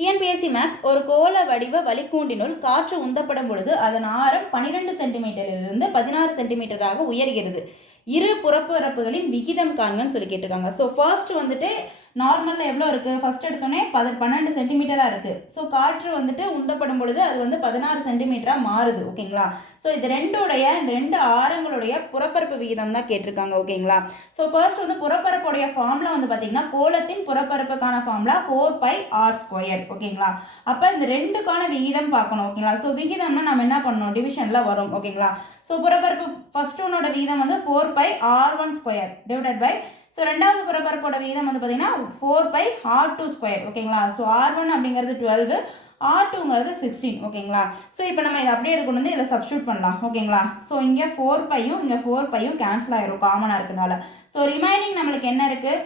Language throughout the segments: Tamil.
டிஎன்பிஎஸ்சி மேக்ஸ் ஒரு கோள வடிவ வளிக்கூண்டினுள் காற்று உந்தப்படும் பொழுது அதன் ஆரம் 12 சென்டிமீட்டரிலிருந்து 16 சென்டிமீட்டராக உயர்கிறது. இரு புறப்பரப்புகளின் விகிதம் காண்கன்னு சொல்லி கேட்டிருக்காங்க. ஸோ ஃபர்ஸ்ட் வந்துட்டு நார்மலில் எவ்வளோ இருக்குது, ஃபர்ஸ்ட் எடுத்தோடனே 12 சென்டிமீட்டராக இருக்குது. ஸோ காற்று வந்துட்டு உந்தப்படும் பொழுது அது வந்து 16 சென்டிமீட்டராக மாறுது. ஓகேங்களா? ஸோ இந்த ரெண்டு ஆரங்களுடைய புறப்பரப்பு விகிதம் தான் கேட்டிருக்காங்க. ஓகேங்களா? ஸோ ஃபர்ஸ்ட் வந்து புறப்பரப்புடைய ஃபார்முலா வந்து பார்த்தீங்கன்னா கோளத்தின் புறப்பரப்புக்கான ஃபார்முலா 4πr². ஓகேங்களா? அப்போ இந்த ரெண்டுக்கான விகிதம் பார்க்கணும். ஓகேங்களா? ஸோ விகிதம்னா நம்ம என்ன பண்ணணும், டிவிஷனில் வரும். ஓகேங்களா? ஸோ புறப்பரப்பு ஃபர்ஸ்ட் ஒன்னோட விகிதம் வந்து 4πr1² டிவைடட் பை, ஸோ ரெண்டாவது புறப்பரப்போட விகிதம் வந்து பார்த்தீங்கன்னா 4πr2². ஓகேங்களா? ஸோ R1 அப்படிங்கிறது 12, R2ங்கிறது 16. ஓகேங்களா? ஸோ இப்போ நம்ம இதை அப்படியே எடுக்கணும் வந்து இதில் சப்ஸ்டியூட் பண்ணலாம். ஓகேங்களா? ஸோ இங்கே 4πயும் இங்கே 4πயும் கேன்சல் ஆயிரும் காமனாக இருக்கனால. ஸோ ரிமைனிங் நம்மளுக்கு என்ன இருக்குது,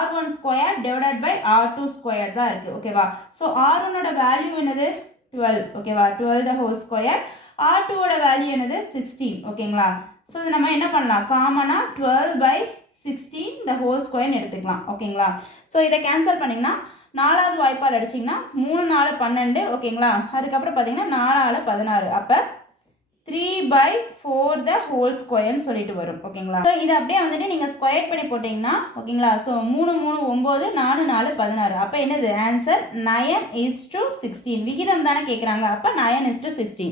R1² டிவைடட் பை R2² தான் இருக்குது. ஓகேவா? ஸோ R1ஓட வேல்யூ என்னது 12. ஓகேவா? 12² R2ஓட வேல்யூ என்னது 16. ஓகேங்களா? ஸோ இது நம்ம என்ன பண்ணலாம், காமனாக 12/16² எடுத்துக்கலாம். ஓகேங்களா? ஸோ இதை கேன்சல் பண்ணிங்கன்னா நாலாவது வாய்ப்பால் அடிச்சிங்கன்னா 3 4 12. ஓகேங்களா? அதுக்கப்புறம் பார்த்தீங்கன்னா 4 16. அப்போ 3/4² சொல்லிட்டு வரும். ஓகேங்களா? ஸோ இதை அப்படியே வந்துட்டு நீங்கள் ஸ்கொயர் பண்ணி போட்டிங்கன்னா, ஓகேங்களா, ஸோ 3 3 9, 4 4 16. அப்போ என்னது ஆன்சர் 9:16. விகிதம் தானே கேட்குறாங்க. அப்போ 9:16.